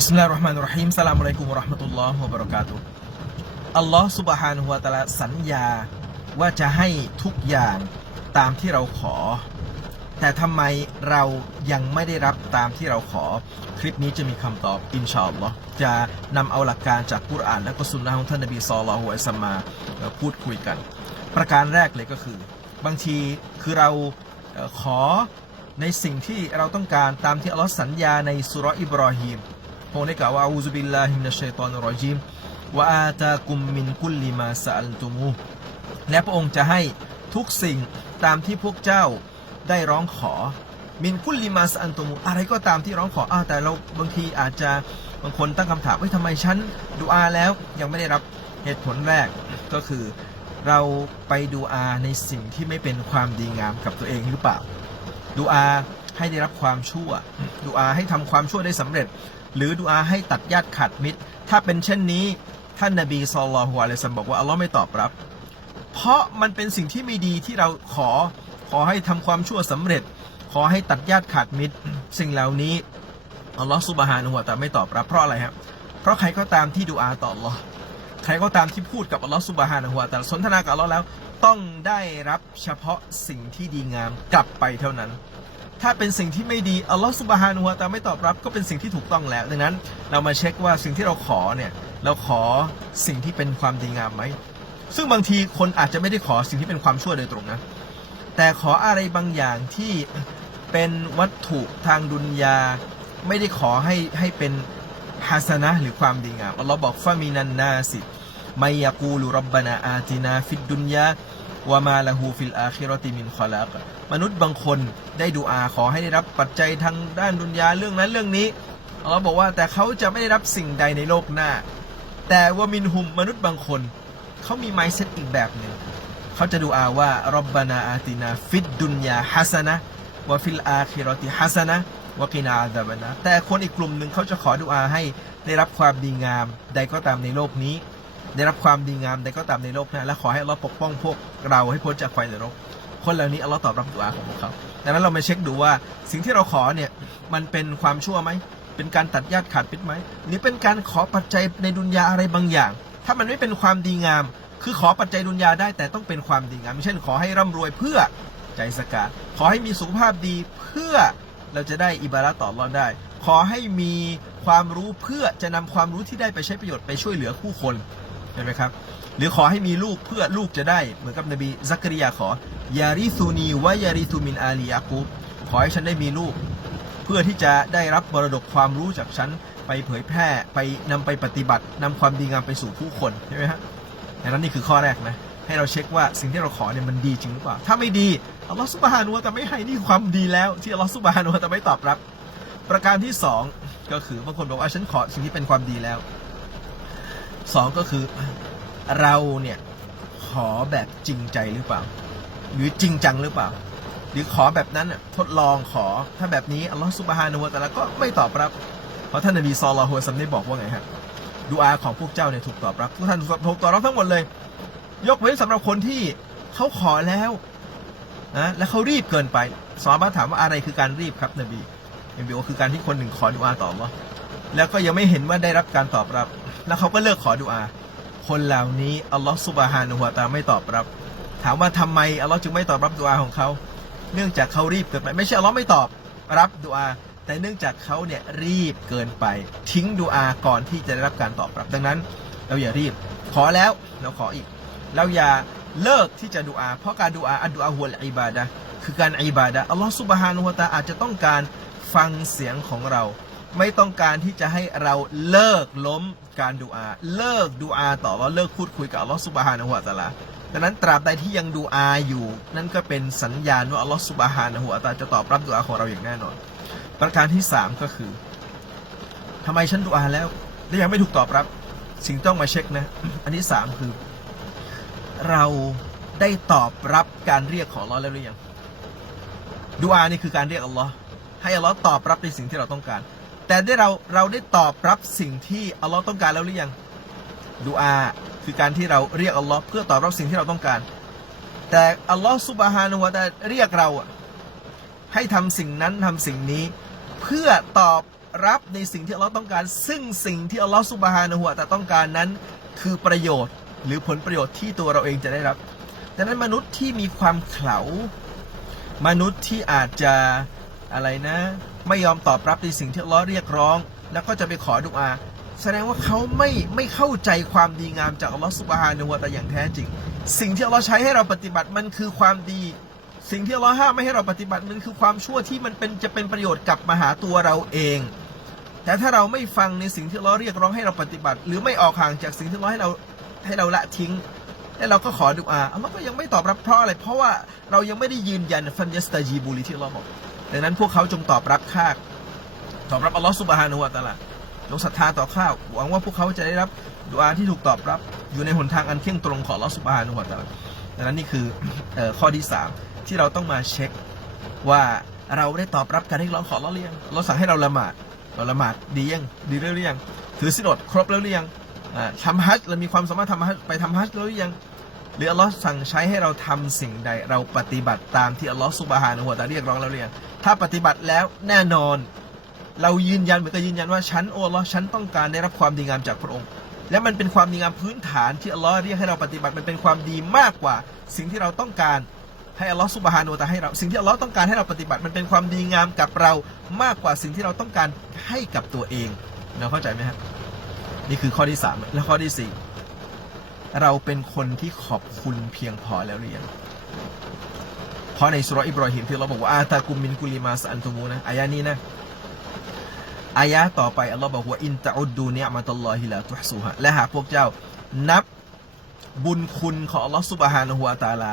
บิสมิลลาฮิรเราะห์มานิรเราะฮีมสลามอะลัยกุมวะเราะห์มะตุลลอฮ์วะบะเราะกาตุฮ์อัลลอฮ์ซุบฮานะฮูวะตะอาลาสัญญาว่าจะให้ทุกอย่างตามที่เราขอ แต่ทำไมเรายังไม่ได้รับตามที่เราขอ คลิปนี้จะมีคำตอบอินชาอัลลอฮ์จะนำเอาหลักการจากกุรอาน และก็สุนนะของท่านนบีศ็อลลอฮุอะลัมมาพูดคุยกัน ประการแรกเลยก็คือ บางทีคือเราขอในสิ่งที่เราต้องการตามที่อัลลอฮ์สัญญาในสุร์อิบรอฮีม พระองค์ได้กล่าวว่าอูซุบิลลาฮิมินัชชัยฏอนรอจีมวะอาตากุมมินกุลลิมาซะอัลตุมูและพระองค์จะให้ทุกสิ่งตามที่พวกเจ้าได้ร้องขอ มินกุลลิมาสอันตุมูอะไรก็ตามที่ร้องขออ้าวแต่เราบางทีอาจจะบางคนตั้งคำถามว่าทำไมฉันดูอาแล้วยังไม่ได้รับเหตุผลแรกก็คือเราไปดูอาในสิ่งที่ไม่เป็นความดีงามกับตัวเองหรือเปล่าดูอาให้ได้รับความชั่วดูอาให้ทำความชั่วได้สำเร็จ หรือดูอาให้ตัดญาติขาดมิตร ถ้าเป็นเช่นนี้ ท่านนบีซอลลัลลอฮุอะลัยซัมบอกว่าอัลลอฮ์ไม่ตอบรับ เพราะมันเป็นสิ่งที่ไม่ดีที่เราขอขอให้ทำความชั่วสำเร็จ ขอให้ตัดญาติขาดมิตร สิ่งเหล่านี้อัลลอฮ์ซุบฮานะฮูวะตะอาลาไม่ตอบรับเพราะอะไรครับเพราะใครก็ตามที่ดูอาต่ออัลลอฮ์ใครก็ตามที่พูดกับอัลลอฮ์ซุบฮานะฮูวะตะอาลาสนทนากับอัลลอฮ์แล้ว ต้องได้รับเฉพาะสิ่งที่ดีงามกลับไปเท่านั้น ถ้าเป็นสิ่งที่ไม่ดีอัลลอฮ์ซุบฮานะฮูวะตาไม่ตอบรับก็เป็นสิ่งที่ถูกต้องแล้ว ดังนั้นเรามาเช็คว่าสิ่งที่เราขอเนี่ยเราขอสิ่งที่เป็นความดีงามไหมซึ่งบางทีคนอาจจะไม่ได้ขอสิ่งที่เป็นความชั่วโดยตรงนะ แต่ขออะไรบางอย่างที่เป็นวัตถุทางดุนยา ไม่ได้ขอให้ให้เป็นฮัสนะห์หรือความดีงามอัลลอฮ์บอกฟามินันนาสิไมยากูลุรับบานาอาตินาฟิดดุนยา วามาละหูฟิลอาคิรติมินคอลักมนุษย์บางคนได้ดูอาขอให้ได้รับปัจจัยทางด้านดุนยาเรื่องนั้นเรื่องนี้อัลลอฮ์บอกว่าแต่เขาจะไม่ได้รับสิ่งใดในโลกหน้า แต่ว่ามินหุมมนุษย์บางคน เขามีไมซ์เซตอีกแบบหนึ่งเขาจะดูอาว่ารบบานาอาตินาฟิดดุนยาฮัสนะวะฟิลอาคิรติฮัสนะวะกินาอาซาบานะแต่คนอีกกลุ่มหนึ่งเขาจะขอดูอาให้ได้รับความดีงามใดก็ตามในโลกนี้ ได้รับความดีงามใดก็ตามในโลกน้าและขอให้อัลลอฮ์ปกป้องพวกเราให้พ้นจากไฟนรกคนเหล่านี้อัลลอฮ์ตอบรับดูอาของพวกเขาดังนั้นเรามาเช็คดูว่าสิ่งที่เราขอเนี่ยมันเป็นความชั่วไหมเป็นการตัดญาติขาดมิตรไหมหรือเป็นการขอปัจจัยในดุนยาอะไรบางอย่าง ถ้ามันไม่เป็นความดีงาม คือขอปัจจัยดุนยาได้แต่ต้องเป็นความดีงามเช่น ขอให้ร่ำรวยเพื่อใจสกาขอให้มีสุขภาพดีเพื่อเราจะได้อิบาระต่ออัลลอฮ์ได้ ขอให้มีความรู้เพื่อจะนำความรู้ที่ได้ไปใช้ประโยชน์ไปช่วยเหลือผู้คน เห็นไหมครับ หรือขอให้มีลูกเพื่อลูกจะได้ เหมือนกับนบีซักริยาขอยาริซูนีวะยาริซูมินอาลียากูบขอให้ฉันได้มีลูก เพื่อที่จะได้รับมรดกความรู้จากฉันไปเผยแพร่ไปนำไปปฏิบัตินำความดีงามไปสู่ผู้คนใช่ไหมฮะดังนั้นนี่คือข้อแรกนะให้เราเช็คว่าสิ่งที่เราขอเนี่ยมันดีจริงหรือเปล่า ถ้าไม่ดีอัลลอฮฺสุบฮานุวะแต่ไม่ให้นี่ความดีแล้วที่อัลลอฮฺสุบฮานุวะแต่ไม่ตอบรับ ประการที่สองก็คือบางคนบอกว่าฉันขอสิ่งที่เป็นความดีแล้ว สองก็คือเราเนี่ยขอแบบจริงใจหรือเปล่า หรือจริงจังหรือเปล่า หรือขอแบบนั้นน่ะทดลองขอถ้าแบบนี้อัลลอฮฺสุบฮานุวะแต่ละก็ไม่ตอบรับ เพราะท่านนบีซอลลาฮุอะลัยฮิวะซัมได้บอกว่าไงครับดูอาของพวกเจ้าเนี่ยถูกตอบรับทุกท่านถูกตอบรับทั้งหมดเลย ยกเว้นสำหรับคนที่เขาขอแล้วนะและเขารีบเกินไปสอบาถามว่าอะไรคือการรีบครับนบีนบีบอกว่าคือการที่คนหนึ่งขอดูอาต่อว่า แล้วก็ยังไม่เห็นว่าได้รับการตอบรับ แล้วเขาก็เลิกขอดูอา คนเหล่านี้อัลลอฮฺสุบฮานุฮวาตาไม่ตอบรับ ถามว่าทำไมอัลลอฮ์จึงไม่ตอบรับดูอาของเขา เนื่องจากเขารีบเกินไป ไม่ใช่อัลลอฮ์ไม่ตอบรับดูอา แต่เนื่องจากเขาเนี่ยรีบเกินไป ทิ้งดูอาก่อนที่จะได้รับการตอบรับ ดังนั้น เราอย่ารีบ ขอแล้วเราขออีก เราอย่าเลิกที่จะดูอา เพราะการดูอาอัดดูอาฮุลอิบาดะคือการอิบาดะอัลลอฮ์ซุบฮานุฮวะตาอาจจะต้องการฟังเสียงของเรา ไม่ต้องการที่จะให้เราเลิกล้มการดูอา เลิกดูอาต่อเราเลิกพูดคุยกับอัลลอฮ์ซุบฮานะฮูวะตะอาลาดังนั้นตราบใดที่ยังดูอาอยู่ นั่นก็เป็นสัญญาณว่าอัลลอฮ์ซุบฮานะฮูวะตะอาจะตอบรับดูอาของเราอย่างแน่นอน ประการที่สามก็คือทำไมฉันดูอาแล้วและยังไม่ถูกตอบรับ สิ่งต้องมาเช็คนะ อันที่สามคือ เราได้ตอบรับการเรียกของอัลลอฮ์แล้วหรือยังดูอานี่คือการเรียกอัลลอฮ์ให้อัลลอฮ์ตอบรับในสิ่งที่เราต้องการ แต่ได้เราเราได้ตอบรับสิ่งที่อัลลอฮ์ต้องการแล้วหรือยังดูอาคือการที่เราเรียกอัลลอฮ์เพื่อตอบรับสิ่งที่เราต้องการ แต่อัลลอฮ์ซุบฮานะฮูวะตะอาเรียกเราให้ทำสิ่งนั้นทำสิ่งนี้ เพื่อตอบรับในสิ่งที่อัลลอฮ์ต้องการ ซึ่งสิ่งที่อัลลอฮ์สุบฮานะฮูวะตะอาลาต้องการนั้น คือประโยชน์หรือผลประโยชน์ที่ตัวเราเองจะได้รับดังนั้นมนุษย์ที่มีความเขลามนุษย์ที่อาจจะอะไรนะไม่ยอมตอบรับในสิ่งที่อัลลอฮ์เรียกร้อง แล้วก็จะไปขอดุอา แสดงว่าเขาไม่ไม่เข้าใจความดีงามจากอัลลอฮ์สุบฮานะฮูวะตะอาอย่างแท้จริง สิ่งที่อัลลอฮ์ใช้ให้เราปฏิบัติมันคือความดี สิ่งที่อัลลอฮ์ห้ามไม่ให้เราปฏิบัติมันคือความชั่วที่มันเป็นจะเป็นประโยชน์กลับมาหาตัวเราเอง แต่ถ้าเราไม่ฟังในสิ่งที่อัลลอฮ์เรียกร้องให้เราปฏิบัติ หรือไม่ออกห่างจากสิ่งที่อัลลอฮ์ให้เราให้เราละทิ้งแล้วเราก็ขอดุอาอัลลอฮ์ก็ยังไม่ตอบรับเพราะอะไร เพราะว่าเรายังไม่ได้ยืนยันฟันยัสตาจีบูลีที่อัลลอฮ์บอก ดังนั้นพวกเขาจงตอบรับข้าตอบรับอัลลอฮ์สุบฮานะฮูวะตะอาลาจงศรัทธาต่อข้าหวังว่าพวกเขาจะได้รับดุอาที่ถูกตอบรับอยู่ในหนทางอันเที่ยงตรงของอัลลอฮ์สุบฮานะฮูวะตะอาลาดังนั้นนี่คืออข้อที่สามที่เราต้องมาเช็คว่าเราได้ตอบรับการเรียกร้องของอัลลอฮ์หรือยังเราสั่งให้เราละหมาดเราละหมาดดียังดีหรือยังถือสินอดครบแล้วหรือยังทำฮัจเรามีความสามารถทำฮัจไปทำฮัจแล้วหรือยัง หรืออัลลอฮ์สั่งใช้ให้เราทำสิ่งใด เราปฏิบัติตามที่อัลลอฮ์สุบฮานะฮูวตาเรียกร้องแล้วหรือยังถ้าปฏิบัติแล้วแน่นอน เรายืนยันเหมือนกับยืนยันว่าฉันโอ้ลอฉันต้องการได้รับความดีงามจากพระองค์ และมันเป็นความดีงามพื้นฐานที่อัลลอฮ์เรียกให้เราปฏิบัติมันเป็นความดีมากกว่า สิ่งที่เราต้องการให้อัลลอฮ์สุบฮานะฮูวตาให้เราสิ่งที่อัลลอฮ์ต้องการให้เราปฏิบัติมันเป็นความดีงามกับเรามากกว่าสิ่งที่เราต้องการให้กับตัวเองเราเข้าใจไหมครับนี่คือข้อที่สามและข้อที่สี่ เราเป็นคนที่ขอบคุณเพียงพอแล้วหรือยังเพราะในสุรอิบรอฮิมที่เราบอกว่าอาตากุมมินกุลิมาสอันตุมูนะอายะนี้นะอายะต่อไปอัลลอฮ์บอกว่าอินตะอุดดูเนียมัตัลลอฮิลาตุฮซูฮะและหากพวกเจ้านับบุญคุณของอัลลอฮ์ซุบฮานะฮูวะตาลา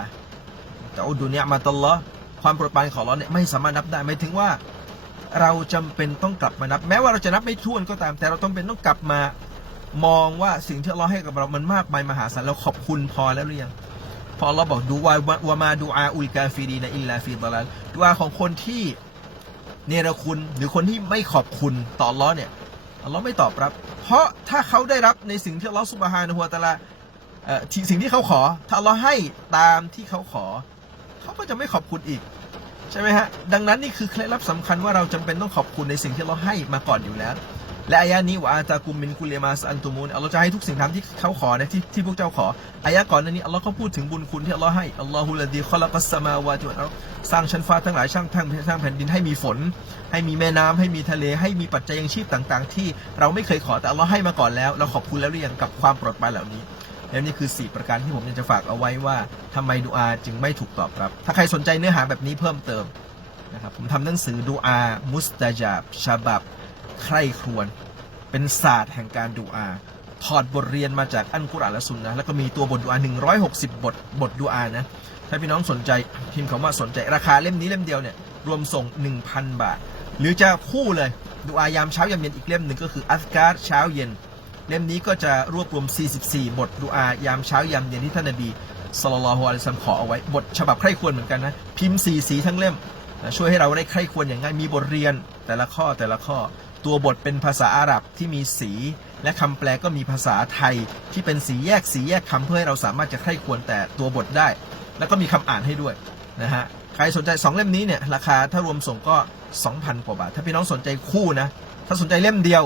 ตะอุดดูเนียมัตัลลอฮ์ความโปรดปรานของอัลลอฮ์เนี่ยไม่สามารถนับได้หมายถึงว่าเราจำเป็นต้องกลับมานับ แม้ว่าเราจะนับไม่ถ้วนก็ตาม แต่เราต้องเป็นต้องกลับมา มองว่าสิ่งที่อัลลอฮ์ให้กับเรามันมากมายมหาศาลเราขอบคุณพอแล้วหรือยังพอเราบอกดูวาวามาดูอาอุลกาฟิรีนะอิลลาฟิดลาลดูอาของคนที่เนรคุณหรือคนที่ไม่ขอบคุณต่ออัลลอเนี่ยอัลลอฮ์ไม่ตอบรับ เพราะถ้าเขาได้รับในสิ่งที่อัลลอฮ์สุบฮานะฮูวตะอาลาอ่อที่สิ่งที่เขาขอ ถ้าอัลลอฮ์ให้ตามที่เขาขอ เขาก็จะไม่ขอบคุณอีกใช่ไหมฮะ ดังนั้นนี่คือเคล็ดลับสำคัญว่าเราจำเป็นต้องขอบคุณในสิ่งที่เราให้มาก่อนอยู่แล้ว และอายะนี้ว่าอาตากุมมินกุเลมาสอันตุมูนอัลลอฮ์จะให้ทุกสิ่งตามที่เขาขอนะที่ที่พวกเจ้าขออายะก่อนนั้นนี้อัลลอฮ์ก็พูดถึงบุญคุณที่อัลลอฮ์ให้อัลลอฮุลดีคอลักัสมาวาติวัลอัรฎสร้างชั้นฟ้าทั้งหลายช่างทั้งสร้างแผ่นดินให้มีฝน ให้มีแม่น้ำให้มีทะเลให้มีปัจจัยยังชีพต่าง ๆ ที่เราไม่เคยขอแต่อัลลอฮ์ให้มาก่อนแล้ว เราขอบคุณแล้วหรือยังกับความโปรดปรานเหล่านี้แล้วนี่คือ 4 ประการที่ผมอยากจะฝากเอาไว้ว่าทำไมดูอาจึงไม่ถูกตอบรับ ถ้าใครสนใจเนื้อหาแบบนี้เพิ่มเติมนะครับผมทำหนังสือดูอามุสตาจาบฉบับ ใคร่ครวญเป็นศาสตร์แห่งการดูอา ถอดบทเรียนมาจากอันกุรอานและสุนนะแล้วก็มีตัวบทดูอา160 บทบทดูอานะ ถ้าพี่น้องสนใจพิมพ์คำว่าสนใจราคาเล่มนี้เล่มเดียวเนี่ยรวมส่ง 1,000 บาท หรือจะคู่เลยดูอายามเช้ายามเย็นอีกเล่มหนึ่งก็คืออัสการ์เช้าเย็น เล่มนี้ก็จะรวบรวม 44 บทดูอายามเช้ายามเย็นที่ท่านนบีศ็อลลัลลอฮุอะลัยฮิวะซัลลัมขอเอาไว้บทฉบับใคร่ควรเหมือนกันนะพิมพ์สีสีทั้งเล่ม ช่วยให้เราได้ใคร่ควรอย่างง่ายมีบทเรียนแต่ละข้อแต่ละข้อ ตัวบทเป็นภาษาอาหรับที่มีสี และคำแปลก็มีภาษาไทยที่เป็นสีแยกสีแยกคำเพื่อให้เราสามารถจะใคร่ควรแต่ตัวบทได้ แล้วก็มีคำอ่านให้ด้วยนะฮะใครสนใจ 2 เล่มนี้เนี่ยราคาถ้ารวมส่งก็ 2,000 กว่าบาท ถ้าพี่น้องสนใจคู่นะ ถ้าสนใจเล่มเดียว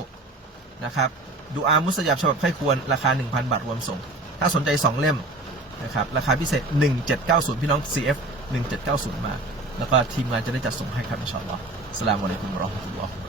นะครับดูอามุสยับฉบับใคร่ควรราคา 1,000 บาทรวมส่ง ถ้าสนใจ 2 เล่มนะครับราคาพิเศษ 1790 พี่น้อง CF 1790 มา แล้วก็ทีมงานจะได้จัดส่งให้ครับอินชาอัลลอฮ์อัสลามุอะลัยกุมราะห์มะตุลลอฮ์